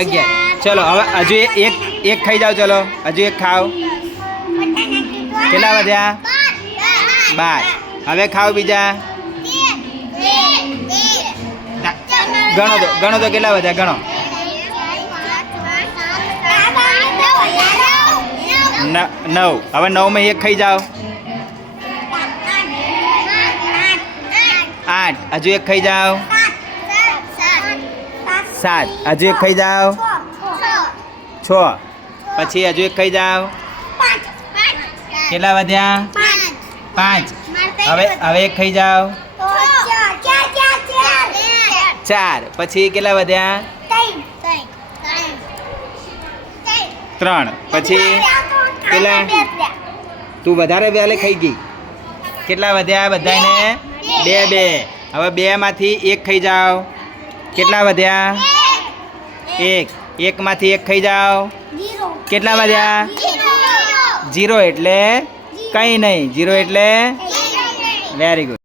અગિયાર. ચલો હવે હજુ એક ખાઈ જાઓ. ચલો હજુ એક ખાઓ. કેટલા વધ્યા? 12. હવે ખાઓ બીજા. ગણો તો કેટલા વધ્યા ગણો. 9. હવે 9 એક ખાઈ જાઓ. 8. હજુ એક ખાઈ જાઓ. 7. હજુ એક ખાઈ જાઓ. 6. પછી હજુ એક ખાઈ જાઓ. કેટલા વધ્યા? 5. હવે એક ખાઈ જાઓ. 4. પછી કેટલા વધ્યા? 3. પછી કેટલા? તું વધારે વહેલે ખાઈ ગઈ. કેટલા વધ્યા બધાને? 2. હવે 2 માંથી એક ખાઈ જાઓ. કેટલા વધ્યા? 1. 1 માંથી એક ખાઈ જાઓ. કેટલા વધ્યા? 0 એટલે કંઈ નહીં. 0 એટલે વેરી ગુડ.